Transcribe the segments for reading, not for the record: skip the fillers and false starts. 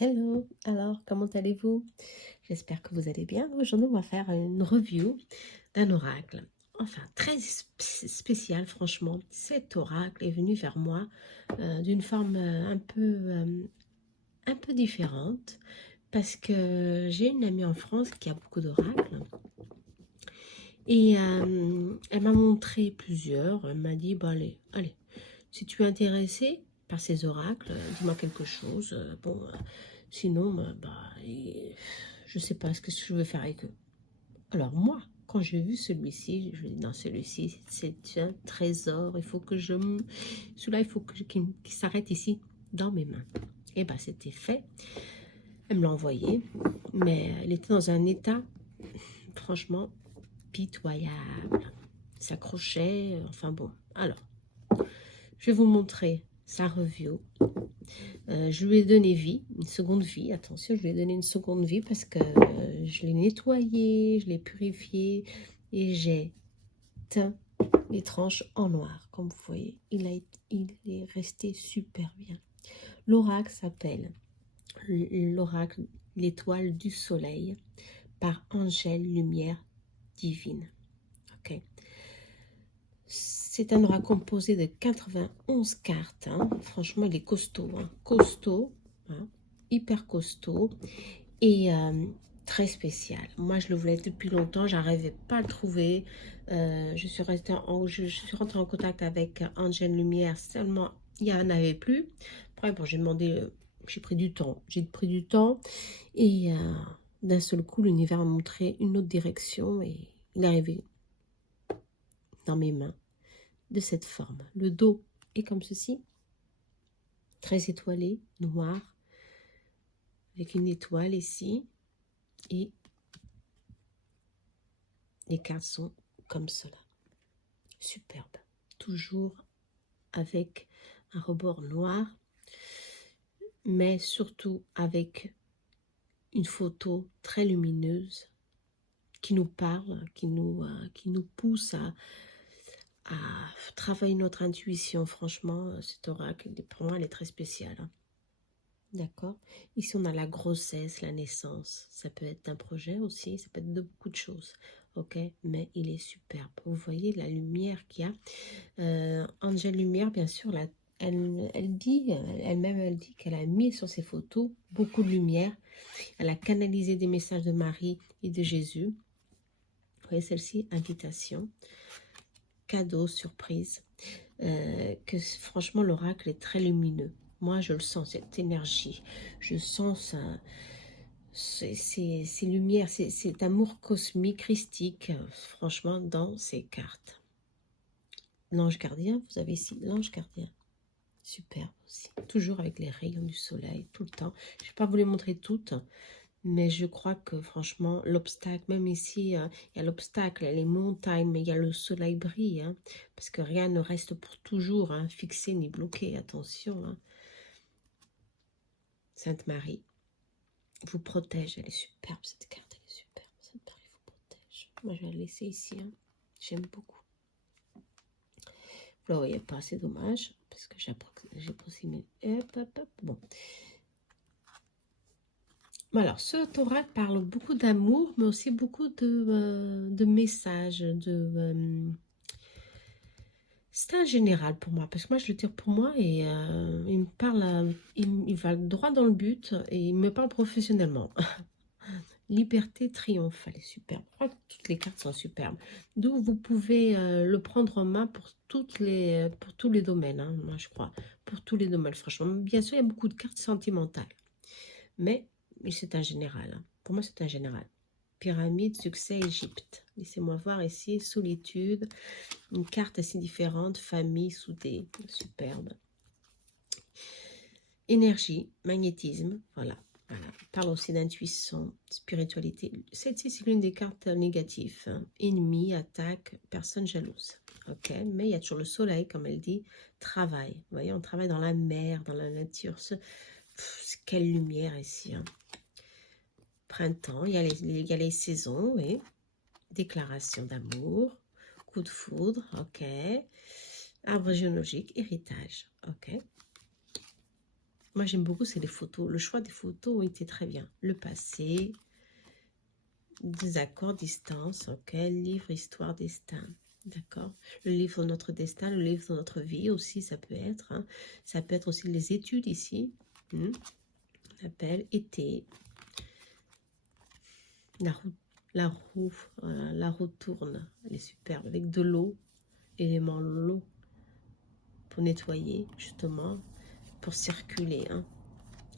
Hello, alors comment allez-vous? J'espère que vous allez bien. Aujourd'hui, on va faire une review d'un oracle. Enfin, très spécial, franchement. Cet oracle est venu vers moi d'une forme un peu différente parce que j'ai une amie en France qui a beaucoup d'oracles et elle m'a montré plusieurs. Elle m'a dit, bah, allez, si tu es intéressé par ces oracles, dis-moi quelque chose. Sinon, je sais pas ce que je veux faire avec eux. Alors moi, quand j'ai vu celui-ci, je me dis non, celui-ci, c'est un trésor. Il faut que celui-là, il faut qu'il s'arrête ici, dans mes mains. Et bien, c'était fait. Elle me l'a envoyé, mais elle était dans un état, franchement, pitoyable. Il s'accrochait, enfin bon. Alors, je vais vous montrer sa review. Je lui ai donné vie, une seconde vie. Attention, je lui ai donné une seconde vie parce que je l'ai nettoyé, je l'ai purifié et j'ai teint les tranches en noir. Comme vous voyez, il est resté super bien. L'oracle s'appelle l'oracle l'étoile du soleil par Angèle Lumière Divine. Ok. C'est un oracle composé de 91 cartes. Hein. Franchement, il est costaud. Hein. Costaud. Hein. Hyper costaud. Et très spécial. Moi, je le voulais depuis longtemps. J'arrivais pas à le trouver. Je suis rentrée en contact avec Angèle Lumière. Seulement, il n'y en avait plus. Après, bon, j'ai demandé... j'ai pris du temps. J'ai pris du temps. Et d'un seul coup, l'univers m'a montré une autre direction. Et il est arrivé dans mes mains de cette forme. Le dos est comme ceci, très étoilé, noir, avec une étoile ici, et les cartes sont comme cela. Superbe. Toujours avec un rebord noir, mais surtout avec une photo très lumineuse qui nous parle, qui nous pousse à travailler notre intuition. Franchement, cet oracle, pour moi, elle est très spéciale. Hein. D'accord. Ici, on a la grossesse, la naissance. Ça peut être un projet aussi, ça peut être de beaucoup de choses. Ok, mais il est superbe. Vous voyez la lumière qu'il y a. Angèle Lumière, bien sûr, elle dit, elle-même, elle dit qu'elle a mis sur ses photos beaucoup de lumière. Elle a canalisé des messages de Marie et de Jésus. Vous voyez celle-ci, invitation, cadeau, surprise. Que franchement, l'oracle est très lumineux. Moi, je le sens, cette énergie. Je sens ça. Ces lumières, cet amour cosmique, christique, franchement, dans ces cartes. L'ange gardien, vous avez ici l'ange gardien. Superbe aussi. Toujours avec les rayons du soleil, tout le temps. Je ne vais pas vous les montrer toutes, mais je crois que franchement, l'obstacle, même ici, il y a l'obstacle, les montagnes, mais il y a le soleil brille, hein, parce que rien ne reste pour toujours, hein, fixé ni bloqué, attention. Hein. Sainte Marie vous protège, elle est superbe, cette carte, elle est superbe. Sainte Marie vous protège. Moi, je vais la laisser ici, hein. J'aime beaucoup. Vous la voyez pas, c'est dommage, parce que j'ai approximé. Hop, hop, hop. Bon. Alors, ce Torah parle beaucoup d'amour, mais aussi beaucoup de messages, c'est un général pour moi, parce que moi, je le tire pour moi et il me parle, il va droit dans le but et il me parle professionnellement. Liberté triomphe, elle est superbe. Je crois que toutes les cartes sont superbes. D'où vous pouvez le prendre en main pour tous les domaines, hein, moi je crois. Pour tous les domaines, franchement. Bien sûr, il y a beaucoup de cartes sentimentales. Mais c'est un général. Hein. Pour moi, c'est un général. Pyramide, succès, Égypte. Laissez-moi voir ici, solitude. Une carte assez différente, famille, soudée. Superbe. Énergie, magnétisme, voilà. Voilà. On parle aussi d'intuition, spiritualité. Celle-ci, c'est l'une des cartes négatives. Hein. Ennemi, attaque, personne jalouse. Ok, mais il y a toujours le soleil, comme elle dit, travail. Vous voyez, on travaille dans la mer, dans la nature. Quelle lumière ici. Hein. Printemps, il y a les saisons, oui. Déclaration d'amour, coup de foudre, ok. Arbre géologique, héritage, ok. Moi, j'aime beaucoup, c'est les photos. Le choix des photos était très bien. Le passé, désaccord, distance, ok. Livre, histoire, destin. D'accord. Le livre de notre destin, le livre de notre vie aussi, ça peut être. Hein. Ça peut être aussi les études ici. On appelle été. La roue tourne. Elle est superbe. Avec de l'eau, l'élément l'eau, pour nettoyer, justement, pour circuler. Hein.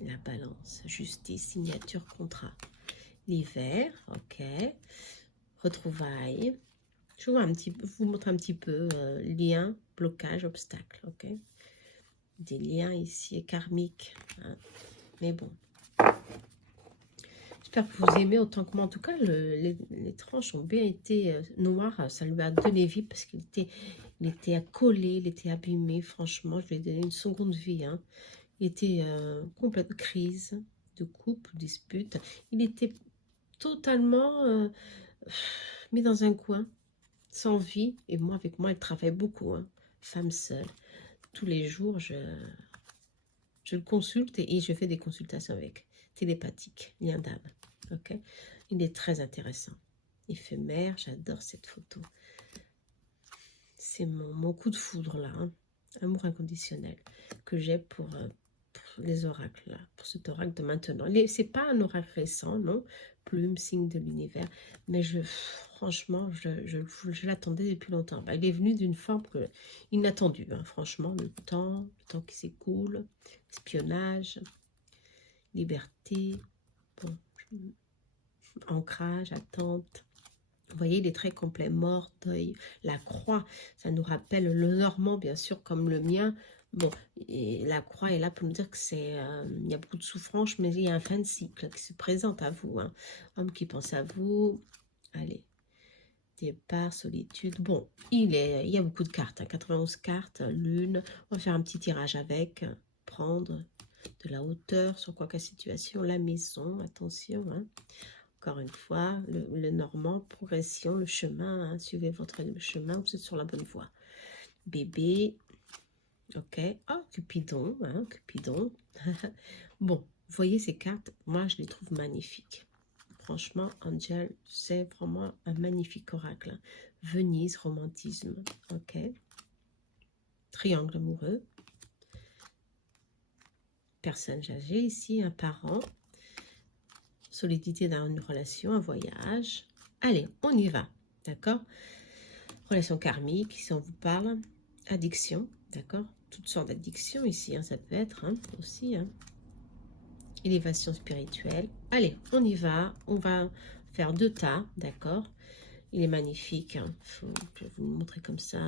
La balance, justice, signature, contrat. L'hiver, ok. Retrouvailles. Je vous montre un petit peu lien, blocage, obstacle, ok. Des liens ici karmiques, hein. Mais bon. J'espère que vous aimez autant que moi. En tout cas, les tranches ont bien été noires. Ça lui a donné vie parce qu'il était collé, il était abîmé. Franchement, je lui ai donné une seconde vie. Hein. Il était complète crise de couple, dispute. Il était totalement mis dans un coin, sans vie. Et moi, avec moi, elle travaille beaucoup. Hein. Femme seule. Tous les jours, je le consulte et je fais des consultations avec. Télépathique, lien d'âme. Ok, il est très intéressant. Éphémère, j'adore cette photo. C'est mon coup de foudre là. Hein. Amour inconditionnel que j'ai pour les oracles là, pour cet oracle de maintenant. C'est pas un oracle récent, non, plume, signe de l'univers, mais franchement, je l'attendais depuis longtemps. Bah, il est venu d'une forme inattendue, hein, franchement, le temps qui s'écoule, espionnage, liberté, bon, ancrage, attente. Vous voyez, il est très complet, mort, deuil, la croix, ça nous rappelle le normand, bien sûr, comme le mien. Bon, et la croix est là pour nous dire que il y a beaucoup de souffrance, mais il y a un fin de cycle qui se présente à vous. Hein. Homme qui pense à vous. Allez, départ, solitude. Bon, il y a beaucoup de cartes, hein, 91 cartes, lune. On va faire un petit tirage avec, prendre de la hauteur sur quoi que situation, la maison, attention, hein. Encore une fois, le normand, progression, le chemin, hein, suivez votre chemin, vous êtes sur la bonne voie. Bébé, ok. Oh, Cupidon, hein, Cupidon. Bon, vous voyez ces cartes, moi je les trouve magnifiques. Franchement, Angel, c'est vraiment un magnifique oracle. Hein. Venise, romantisme, ok. Triangle amoureux. Personne âgée ici, un parent. Solidité dans une relation, un voyage. Allez, on y va, d'accord? Relation karmique, si on vous parle. Addiction, d'accord? Toutes sortes d'addictions ici, hein, ça peut être hein, aussi. Hein. Élévation spirituelle. Allez, on y va. On va faire 2 tas, d'accord? Il est magnifique. Hein. Je vais vous le montrer comme ça.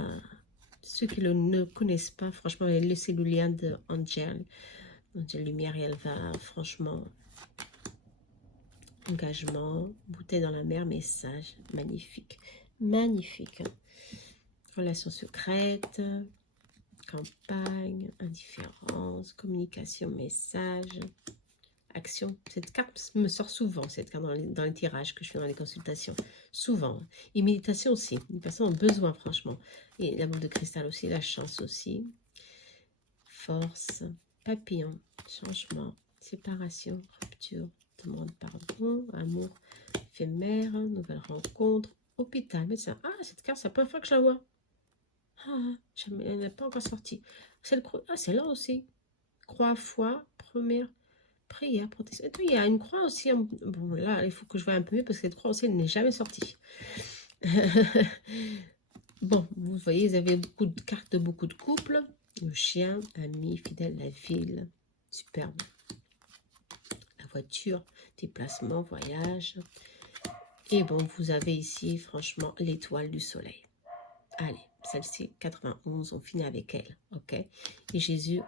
Ceux qui ne connaissent pas, franchement, laissez le lien de Angel. Angel Lumière, et elle va, franchement... Engagement, bouteille dans la mer, message, magnifique. Magnifique. Hein. Relation secrète, campagne, indifférence, communication, message, action. Cette carte me sort souvent, cette carte dans les tirages que je fais dans les consultations. Souvent. Et méditation aussi. Les personnes ont besoin, franchement. Et la boule de cristal aussi, la chance aussi. Force, papillon, changement, séparation, rupture, demande pardon, amour éphémère, nouvelle rencontre, hôpital, médecin. Ah, cette carte, c'est la première fois que je la vois. Ah, elle n'est pas encore sortie. C'est là aussi. Croix, foi, première prière, protection. Et puis, il y a une croix aussi. Bon, là, il faut que je voie un peu mieux parce que cette croix aussi, elle n'est jamais sortie. Bon, vous voyez, vous avez beaucoup de cartes de beaucoup de couples. Le chien, ami, fidèle, la ville. Superbe. La voiture, déplacement, voyage. Et bon, vous avez ici, franchement, l'étoile du soleil. Allez, celle-ci, 91, on finit avec elle, ok? Et Jésus,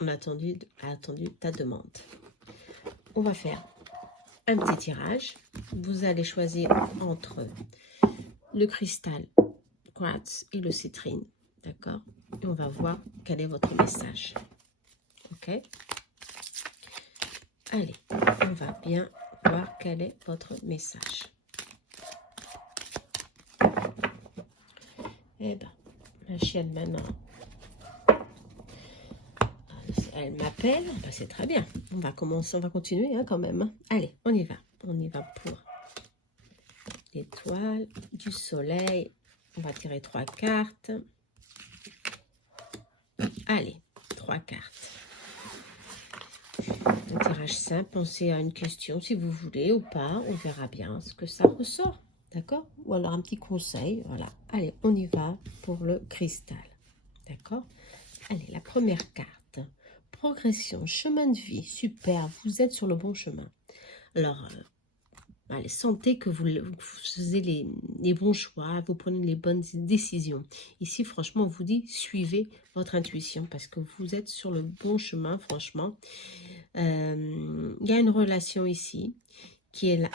on a attendu ta demande. On va faire un petit tirage. Vous allez choisir entre le cristal quartz et le citrine, d'accord? Et on va voir quel est votre message, ok? Allez, on va bien voir quel est votre message. Eh ben, la chienne maintenant. elle m'appelle. Bah, c'est très bien. On va commencer, on va continuer hein, quand même. Hein. Allez, on y va. On y va pour l'étoile, du soleil. On va tirer 3 cartes. Allez, 3 cartes. Un tirage simple, pensez à une question si vous voulez ou pas. On verra bien ce que ça ressort. D'accord? Ou alors un petit conseil. Voilà. Allez, on y va pour le cristal. D'accord? Allez, la première carte. Progression, chemin de vie. Super, vous êtes sur le bon chemin. Alors, allez, sentez que vous faisiez les bons choix, vous prenez les bonnes décisions. Ici, franchement, on vous dit, suivez votre intuition parce que vous êtes sur le bon chemin, franchement. Il y a une relation ici qui est là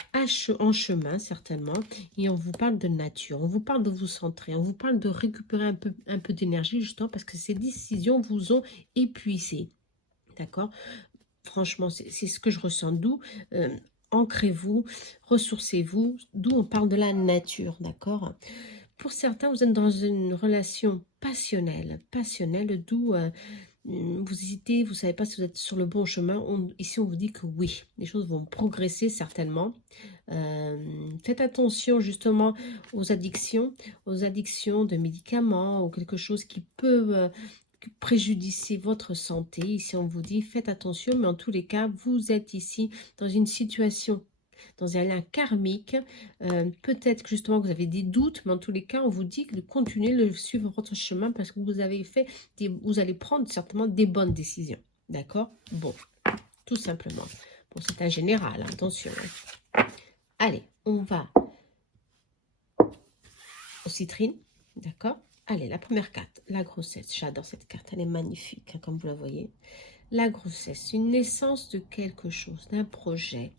en chemin, certainement, et on vous parle de nature, on vous parle de vous centrer, on vous parle de récupérer un peu d'énergie, justement, parce que ces décisions vous ont épuisé. D'accord? Franchement, c'est ce que je ressens. D'où ancrez-vous, ressourcez-vous, d'où on parle de la nature, d'accord? Pour certains, vous êtes dans une relation passionnelle, d'où vous hésitez, vous ne savez pas si vous êtes sur le bon chemin. Ici, on vous dit que oui, les choses vont progresser certainement. Faites attention justement aux addictions de médicaments ou quelque chose qui peut préjudicer votre santé. Ici, on vous dit, faites attention, mais en tous les cas, vous êtes ici dans une situation, dans un lien karmique. Peut-être que justement, vous avez des doutes, mais en tous les cas, on vous dit de continuer de suivre votre chemin parce que vous avez fait, vous allez prendre certainement des bonnes décisions. D'accord? Bon, tout simplement. Bon, c'est un général, attention. Hein. Allez, on va aux citrines, d'accord? Allez, la première carte, la grossesse. J'adore cette carte, elle est magnifique, hein, comme vous la voyez. La grossesse, une naissance de quelque chose, d'un projet,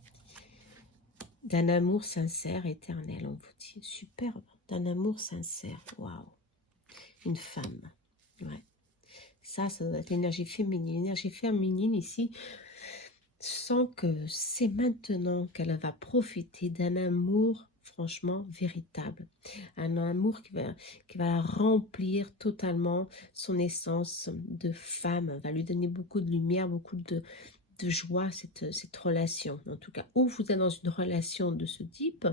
d'un amour sincère, éternel, on vous dit. Superbe, d'un amour sincère, waouh. Une femme, ouais. Ça doit être l'énergie féminine. L'énergie féminine ici sent que c'est maintenant qu'elle va profiter d'un amour franchement véritable, un amour qui va remplir totalement son essence de femme, va lui donner beaucoup de lumière, beaucoup de joie, cette relation. En tout cas, ou vous êtes dans une relation de ce type,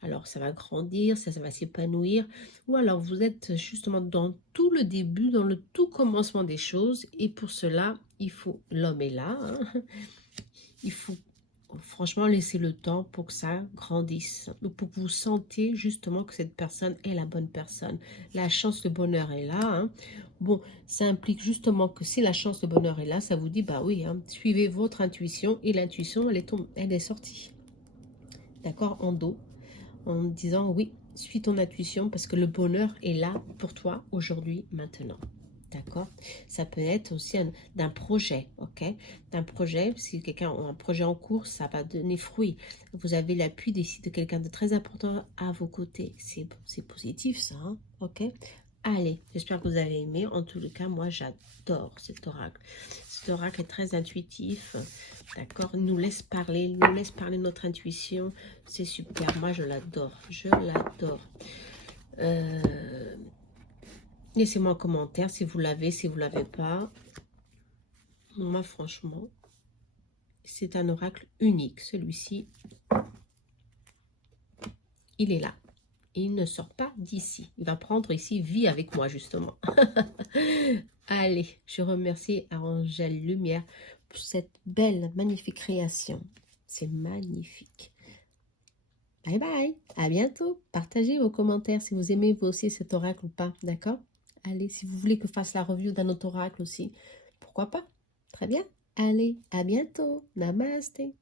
alors ça va grandir, ça va s'épanouir, ou alors vous êtes justement dans tout le début, dans le tout commencement des choses, et pour cela, il faut, l'homme est là, hein, il faut franchement laisser le temps pour que ça grandisse, pour que vous sentiez justement que cette personne est la bonne personne. La chance, le bonheur est là. Hein. Bon, ça implique justement que si la chance, le bonheur est là, ça vous dit, bah oui, hein, suivez votre intuition, et l'intuition, elle est sortie. D'accord, en dos, en disant, oui, suis ton intuition parce que le bonheur est là pour toi aujourd'hui, maintenant. D'accord? Ça peut être aussi d'un projet, ok? D'un projet, si quelqu'un a un projet en cours, ça va donner fruit. Vous avez l'appui de quelqu'un de très important à vos côtés. C'est positif ça, hein? Ok? Allez, j'espère que vous avez aimé. En tout cas, moi, j'adore cet oracle. Cet oracle est très intuitif, d'accord? Il nous laisse parler notre intuition. C'est super, moi, je l'adore. Je l'adore. Laissez-moi un commentaire si vous l'avez, si vous ne l'avez pas. Moi, franchement, c'est un oracle unique. Celui-ci, il est là. Il ne sort pas d'ici. Il va prendre ici vie avec moi, justement. Allez, je remercie Angèle Lumière pour cette belle, magnifique création. C'est magnifique. Bye bye, à bientôt. Partagez vos commentaires si vous aimez vous aussi cet oracle ou pas, d'accord? Allez, si vous voulez que je fasse la review d'un autre oracle aussi, pourquoi pas? Très bien. Allez, à bientôt. Namasté.